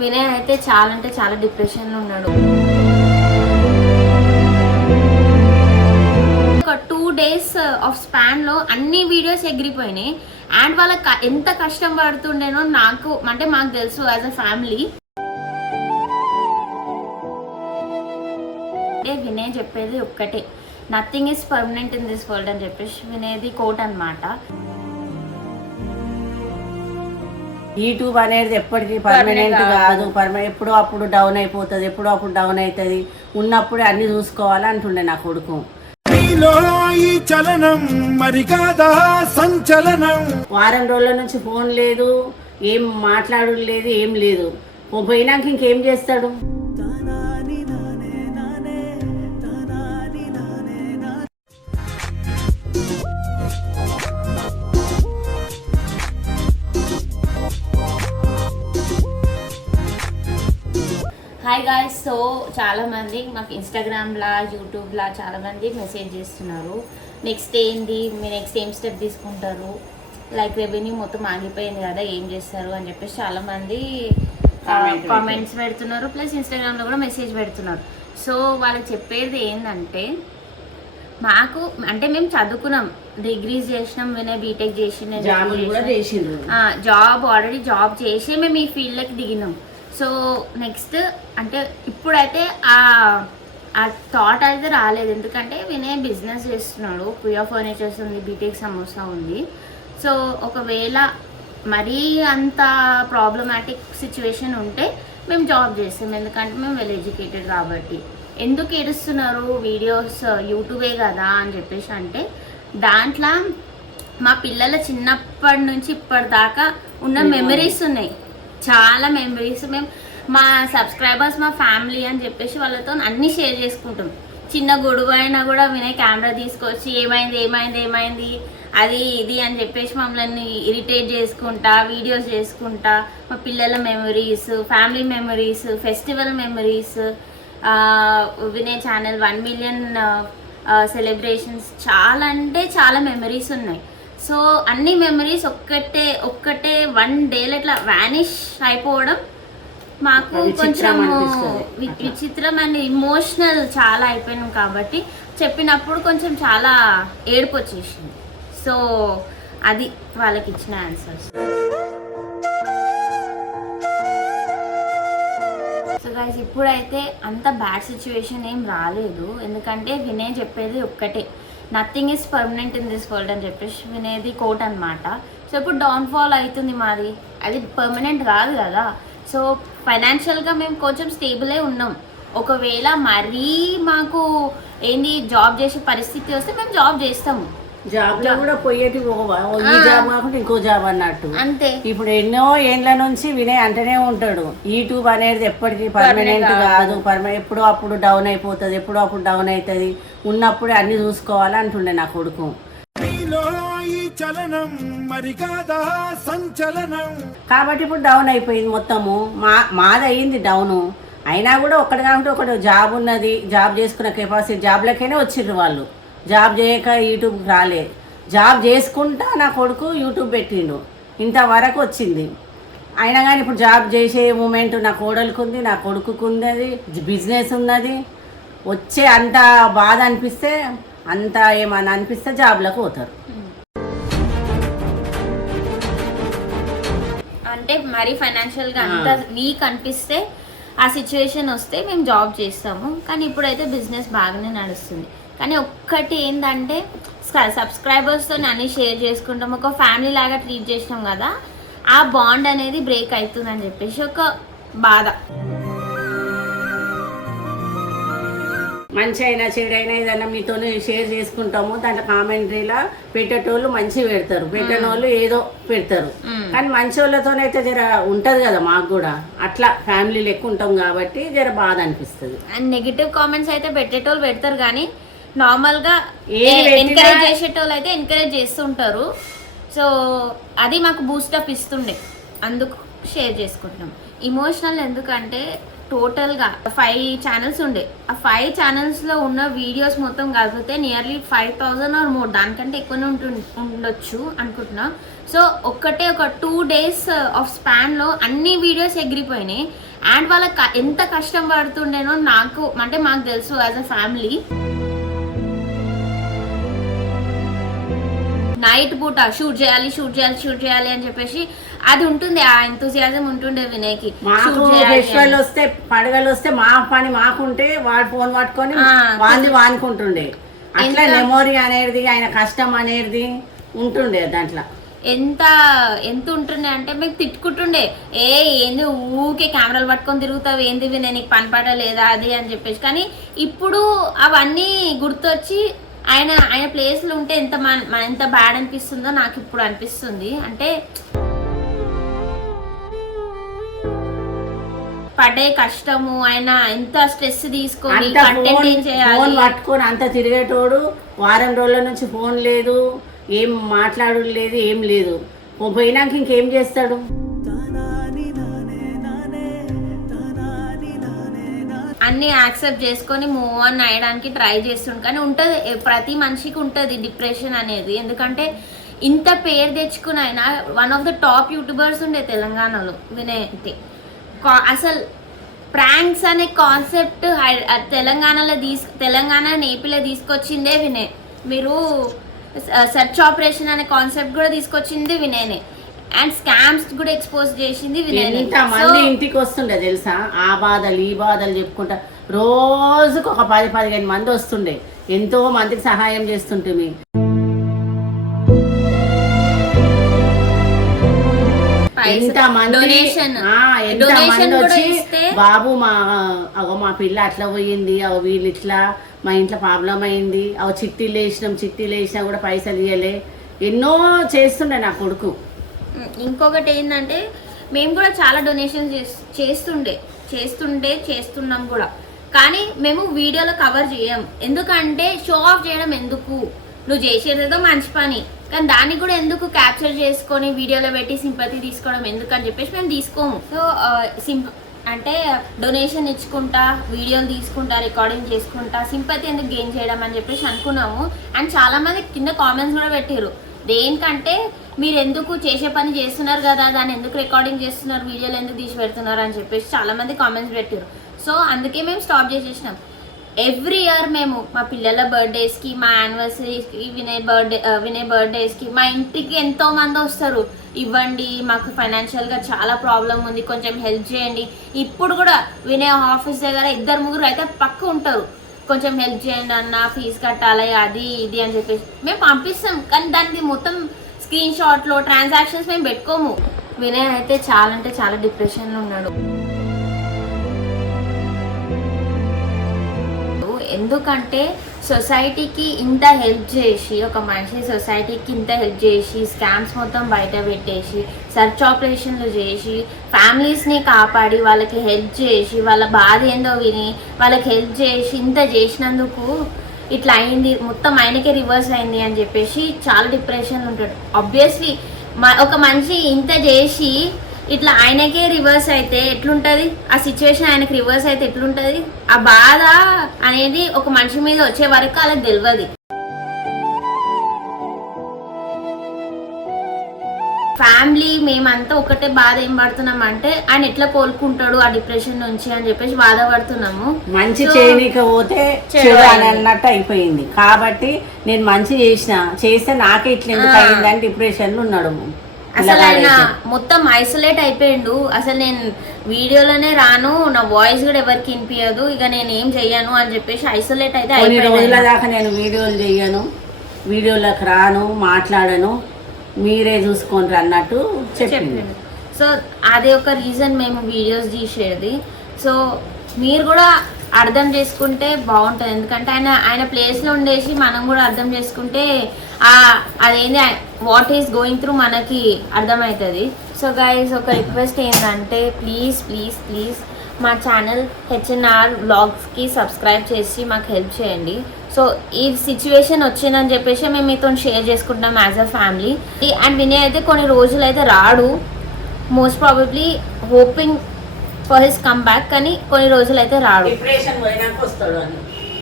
వినయ్ అయితే చాలా అంటే చాలా డిప్రెషన్లో ఉన్నాడు. ఒక 2 days ఆఫ్ స్పాన్లో అన్ని వీడియోస్ ఎగిరిపోయినాయి. అండ్ వాళ్ళకి ఎంత కష్టం పడుతుండేనో నాకు అంటే మాకు తెలుసు యాజ్ అ ఫ్యామిలీ. వినయ్ చెప్పేది ఒక్కటే, nothing is permanent in this world అని చెప్పేసి వినేది కోట్ అనమాట. యూట్యూబ్ అనేది ఎప్పటికీ పర్మనెంట్ కాదు, ఎప్పుడో అప్పుడు డౌన్ అయిపోతుంది, ఎప్పుడో అప్పుడు డౌన్ అవుతుంది, ఉన్నప్పుడే అన్ని చూసుకోవాలి అంటుండే నా కొడుకు. వారం రోజుల నుంచి ఫోన్ లేదు, ఏం మాట్లాడు లేదు, ఏం లేదు. పోయినాక ఇంకేం చేస్తాడు? Hi guys. సో చాలామంది మాకు ఇన్స్టాగ్రామ్లా యూట్యూబ్లా చాలామంది మెసేజ్ చేస్తున్నారు, నెక్స్ట్ ఏంది, మీరు నెక్స్ట్ ఏం స్టెప్ తీసుకుంటారు, లైక్ రెవెన్యూ మొత్తం ఆగిపోయింది కదా ఏం చేస్తారు అని చెప్పేసి చాలామంది కామెంట్స్ పెడుతున్నారు, ప్లస్ ఇన్స్టాగ్రామ్లో కూడా మెసేజ్ పెడుతున్నారు. సో వాళ్ళకి చెప్పేది ఏంటంటే, మాకు అంటే మేము చదువుకున్నాం, డిగ్రీస్ చేసినాం, వినయ్ బీటెక్ చేసిన జాబ్ ఆల్రెడీ జాబ్ చేసి మేము ఈ ఫీల్డ్లోకి దిగినాం. సో నెక్స్ట్ అంటే ఇప్పుడైతే ఆ థాట్ అయితే రాలేదు, ఎందుకంటే వినయ్ బిజినెస్ చేస్తున్నాడు, ప్రియా ఫర్నిచర్స్ ఉంది, బీటెక్ సమోసా ఉంది. సో ఒకవేళ మరీ అంత ప్రాబ్లమాటిక్ సిచ్యువేషన్ ఉంటే మేము జాబ్ చేస్తాం, ఎందుకంటే మేము వెల్ ఎడ్యుకేటెడ్ కాబట్టి. ఎందుకు ఏడుస్తున్నారు, వీడియోస్ యూట్యూబే కదా అని చెప్పేసి అంటే, దాంట్లో మా పిల్లల చిన్నప్పటి నుంచి ఇప్పటిదాకా ఉన్న మెమరీస్ ఉన్నాయి, చాలా మెమరీస్. మేము మా సబ్స్క్రైబర్స్ మా ఫ్యామిలీ అని చెప్పేసి వాళ్ళతో అన్నీ షేర్ చేసుకుంటాం. చిన్న గొడవ అయినా కూడా వినయ్ కెమెరా తీసుకొచ్చి ఏమైంది ఏమైంది ఏమైంది అది ఇది అని చెప్పేసి మమ్మల్ని ఇరిటేట్ చేసుకుంటా వీడియోస్ చేసుకుంటా, మా పిల్లల memories, family memories, festival memories, Vinay channel 1 million celebrations, చాలా అంటే చాలా మెమరీస్ ఉన్నాయి. సో అన్ని మెమరీస్ ఒక్కటే 1 dayలో ఇట్లా వ్యానిష్ అయిపోవడం మాకు కొంచెం విచిత్రం అండ్ ఇమోషనల్ చాలా అయిపోయినాం. కాబట్టి చెప్పినప్పుడు కొంచెం చాలా ఏడుపు వచ్చేసింది. సో అది వాళ్ళకి ఇచ్చిన ఆన్సర్స్. సో గైస్, ఇప్పుడైతే అంత బ్యాడ్ సిచ్యువేషన్ ఏం రాలేదు, ఎందుకంటే వినయ్ చెప్పేది ఒక్కటే, nothing is permanent in this world అని చెప్పేసి వినేది కోట్ అనమాట. సో ఇప్పుడు డౌన్ఫాల్ అవుతుంది మాది, అది పర్మనెంట్ కాదు కదా. సో ఫైనాన్షియల్గా మేము కొంచెం స్టేబులే ఉన్నాం. ఒకవేళ మరీ మాకు ఏంది జాబ్ చేసే పరిస్థితి వస్తే మేము జాబ్ చేస్తాము. జాబ్ లో కూడా పోయేటి ఈ జాబ్ కాకుండా ఇంకో జాబ్ అన్నట్టు అంతే. ఇప్పుడు ఎన్నో ఏండ్ల నుంచి వినయ్ అంటనే ఉంటాడు, యూట్యూబ్ అనేది ఎప్పటికీ పర్మనెంట్ కాదు, ఎప్పుడో అప్పుడు డౌన్ అయిపోతుంది, ఎప్పుడో అప్పుడు డౌన్ అవుతుంది, ఉన్నప్పుడే అన్ని చూసుకోవాలి అంటుండే నా కొడుకు. కాబట్టి ఇప్పుడు డౌన్ అయిపోయింది మొత్తము. మాది అయ్యింది డౌను. అయినా కూడా ఒకటి కాకుంటే ఒకటి జాబ్ ఉన్నది, జాబ్ చేసుకున్న కెపాసిటీ, జాబ్లకైనా వచ్చిర్రు వాళ్ళు. జాబ్ చేయక యూట్యూబ్కి రాలే, జాబ్ చేసుకుంటా నా కొడుకు యూట్యూబ్ పెట్టిండు, ఇంతవరకు వచ్చింది. అయినా కానీ ఇప్పుడు జాబ్ చేసే మూమెంట్ నా కోడలికి ఉంది, నా కొడుకుకు ఉన్నది, బిజినెస్ ఉన్నది. వచ్చే అంత బాధ అనిపిస్తే, అంత ఏమన్నా అనిపిస్తే జాబ్లకు పోతారు. అంటే మరి ఫైనాన్షియల్గా అంత వీక్ అనిపిస్తే ఆ సిచ్యువేషన్ వస్తే మేము జాబ్ చేస్తాము. కానీ ఇప్పుడైతే బిజినెస్ బాగానే నడుస్తుంది. కానీ ఒక్కటి ఏంటంటే, సబ్స్క్రైబర్స్తో అన్నీ షేర్ చేసుకుంటాం, ఒక ఫ్యామిలీ లాగా ట్రీట్ చేసినాం కదా, ఆ బాండ్ అనేది బ్రేక్ అవుతుందని చెప్పేసి ఒక బాధ. మంచి అయినా చెడైనా ఏదైనా మీతో షేర్ చేసుకుంటాము, దాంట్లో కామెంటరీలా పెట్టేటోళ్ళు మంచి పెడతారు, పెట్టేనోళ్ళు ఏదో పెడతారు. కానీ మంచి వాళ్ళతోనైతే జర ఉంటుంది కదా, మాకు కూడా అట్లా ఫ్యామిలీ లెక్క ఉంటాం కాబట్టి జర బాధ అనిపిస్తుంది. అండ్ నెగిటివ్ కామెంట్స్ అయితే పెట్టేటోళ్ళు పెడతారు, కానీ నార్మల్గా ఎంకరేజ్ చేసేటోళ్ళు అయితే ఎంకరేజ్ చేస్తుంటారు. సో అది మాకు బూస్టప్ ఇస్తుండే, అందుకు షేర్ చేసుకుంటున్నాం. ఇమోషనల్ ఎందుకంటే టోటల్గా 5 ఛానల్స్ ఉండే. ఆ 5 ఛానల్స్లో ఉన్న వీడియోస్ మొత్తం కలిపితే నియర్లీ 5,000 ఆర్ మోర్, దానికంటే ఎక్కువనే ఉండొచ్చు అనుకుంటున్నా. సో ఒక 2 days ఆఫ్ స్పాన్లో అన్ని వీడియోస్ ఎగిరిపోయినాయి. అండ్ వాళ్ళకి ఎంత కష్టం పడుతుండేనో మాకు తెలుసు యాజ్ అ ఫ్యామిలీ. నైట్ పూట షూట్ చేయాలి అని చెప్పేసి అది ఉంటుంది, ఆ ఎంతూసియాజం ఉంటుండే వినయ్కి. ఫెస్టివల్ వస్తే పండుగలు వస్తే మా పని మాకుంటే వాడు ఫోన్ పట్టుకొని వాళ్ళది వానుకుంటుండే. అట్లా మెమొరీ అనేది ఆయన కష్టం అనేది ఉంటుండే దాంట్లో. ఎంత ఉంటుండే అంటే మేము తిట్టుకుంటుండే, ఏంది ఊకే కెమెరాలు పట్టుకొని తిరుగుతావు, ఏంది వినయ్ నీకు పని పాట లేదా అది అని చెప్పేసి. కానీ ఇప్పుడు అవన్నీ గుర్తొచ్చి ఆయన ప్లేస్లో ఉంటే ఎంత బ్యాడ్ అనిపిస్తుందో నాకు ఇప్పుడు అనిపిస్తుంది. అంటే పడే కష్టము, ఆయన ఎంత స్ట్రెస్ తీసుకొని కంటెంట్ ఏం చేయాలి, ఫోన్ పట్టుకొని అంత తిరిగేటోడు. వారం రోజుల నుంచి ఫోన్ లేదు, ఏం మాట్లాడు లేదు, ఏం లేదు. పోయినాక ఇంకేం చేస్తాడు? అన్ని యాక్సెప్ట్ చేసుకొని మూవ్ ఆన్ అయ్యడానికి ట్రై చేస్తుండు. కానీ ఉంటుంది, ప్రతి మనిషికి ఉంటుంది డిప్రెషన్ అనేది. ఎందుకంటే ఇంత పేరు తెచ్చుకుని ఆయన one of the top YouTubers ఉండే తెలంగాణలో వినయ్. అంటే అసలు ప్రాంక్స్ అనే కాన్సెప్ట్ తెలంగాణ ఏపీలో తీసుకొచ్చిందే వినయ్. మీరు సెర్చ్ ఆపరేషన్ అనే కాన్సెప్ట్ కూడా తీసుకొచ్చింది వినయ్నే. అండ్ స్కామ్స్ కూడా ఎక్స్పోజ్ చేసింది వినయ్. ఎంతమంది ఇంటికి వస్తుండే తెలుసా, ఆ బాధలు ఈ బాధలు చెప్పుకుంటా. రోజుకు ఒక 10-15 మంది వస్తుండే, ఎంతో మందికి సహాయం చేస్తుంటే. ఎంతమంది వచ్చి బాబు మా పిల్ల అట్లా పోయింది, వీళ్ళు ఇట్లా మా ఇంట్లో ప్రాబ్లం అయింది, చిట్టీలు వేసినా కూడా పైసలు ఇవ్వలే, ఎన్నో చేస్తుండే నా కొడుకు. ఇంకొకటి ఏంటంటే మేము కూడా చాలా డొనేషన్స్ చేస్తున్నాం కూడా. కానీ మేము వీడియోలో కవర్ చేయం, ఎందుకంటే షో ఆఫ్ చేయడం ఎందుకు, నువ్వు చేసేదేదో మంచి పని, కానీ దాన్ని కూడా ఎందుకు క్యాప్చర్ చేసుకొని వీడియోలో పెట్టి సింపతి తీసుకోవడం ఎందుకు అని చెప్పేసి మేము తీసుకోము. సో అంటే డొనేషన్ ఇచ్చుకుంటా, వీడియోలు తీసుకుంటా, రికార్డింగ్ చేసుకుంటా, సింపతి ఎందుకు గెయిన్ చేయడం అని చెప్పేసి అనుకున్నాము. అండ్ చాలా మంది కింద కామెంట్స్ కూడా పెట్టారు, దేనికంటే మీరు ఎందుకు చేసే పని చేస్తున్నారు కదా, దాన్ని ఎందుకు రికార్డింగ్ చేస్తున్నారు, వీడియోలు ఎందుకు తీసి పెడుతున్నారు అని చెప్పేసి చాలా మంది కామెంట్స్ పెట్టారు. సో అందుకే మేము స్టాప్ చేసేసినాం. ఎవ్రీ ఇయర్ మేము మా పిల్లల బర్త్డేస్కి, మా యానివర్సరీస్కి, వినయ్ బర్త్డేస్కి మా ఇంటికి ఎంతో మంది వస్తారు, ఇవ్వండి మాకు ఫైనాన్షియల్గా చాలా ప్రాబ్లం ఉంది, కొంచెం హెల్ప్ చేయండి. ఇప్పుడు కూడా వినయ్ ఆఫీస్ దగ్గర 2-3 అయితే పక్క ఉంటారు, కొంచెం హెల్ప్ చేయండి అన్న, ఫీజు కట్టాలి అది ఇది అని చెప్పేసి మేము పంపిస్తాం. కానీ దానికి మొత్తం స్క్రీన్ షాట్లో ట్రాన్సాక్షన్స్ మేము పెట్టుకోము. వినయ్ అయితే చాలా డిప్రెషన్లో ఉన్నాడు. ఎందుకంటే సొసైటీకి ఇంత హెల్ప్ చేసి, ఒక మనిషి సొసైటీకి ఇంత హెల్ప్ చేసి, స్కామ్స్ మొత్తం బయట పెట్టేసి, సర్చ్ ఆపరేషన్లు చేసి, ఫ్యామిలీస్ని కాపాడి, వాళ్ళకి హెల్ప్ చేసి, వాళ్ళ బాధ ఏందో విని వాళ్ళకి హెల్ప్ చేసి, ఇంత చేసినందుకు ఇట్లా అయింది, మొత్తం ఆయనకే రివర్స్ అయింది అని చెప్పేసి చాలా డిప్రెషన్లో ఉంటాడు. ఆబ్వియస్లీ ఒక మనిషి ఇంత చేసి ఇట్లా ఆయనకే రివర్స్ అయితే ఎట్లుంటుంది, ఆ సిచ్యువేషన్ ఆయనకి రివర్స్ అయితే ఎట్లుంటుంది, ఆ బాధ అనేది ఒక మనిషి మీద వచ్చే వరకు వాళ్ళకి తెలియదు. ఫ్యామిలీ మేమంతా ఒకటే బాధ ఏం పడుతున్నాం అంటే ఆయన ఎట్లా కోలుకుంటాడు ఆ డిప్రెషన్ నుంచి అని చెప్పేసి బాధపడుతున్నాము. మంచి చేయకపోతే చెడు అని అన్నట్టు అయిపోయింది. కాబట్టి నేను మంచి చేస్తే నాకే ఇట్లా ఎందుకు అయిందని డిప్రెషన్ లో ఉన్నాడు. అసలు ఆయన మొత్తం ఐసోలేట్ అయిపోయిండు. అసలు నేను వీడియోలోనే రాను, నా వాయిస్ కూడా ఎవరికి వినిపించదు, ఇక నేను ఏం చెయ్యను అని చెప్పేసి ఐసోలేట్ అయితే అయిపోయింది. రోజుల దాకా నేను వీడియోలు చెయ్యను, వీడియోలకు రాను, మాట్లాడను, మీరే చూసుకోండి అన్నట్టు చెప్పింది. సో అదే ఒక రీజన్ మేము వీడియోస్ తీసేది. సో మీరు కూడా అర్థం చేసుకుంటే బాగుంటుంది, ఎందుకంటే ఆయన ప్లేస్లో ఉండేసి మనం కూడా అర్థం చేసుకుంటే అదేంది వాట్ ఈస్ గోయింగ్ త్రూ మనకి అర్థమవుతుంది. సో గైస్, ఒక రిక్వెస్ట్ ఏంటంటే ప్లీజ్ మా ఛానల్ హెచ్ఎన్ఆర్ వ్లాగ్స్కి సబ్స్క్రైబ్ చేసి మాకు హెల్ప్ చేయండి. సో ఈ సిచ్యువేషన్ వచ్చిందని చెప్పేసి మేము మీతో షేర్ చేసుకుంటాం as a family. And Vinay అయితే కొన్ని రోజులు అయితే రాడు, most probably hoping for his come back, కానీ కొన్ని రోజులు అయితే రాడు. డిప్రెషన్ పోయినాక వస్తాడు అని.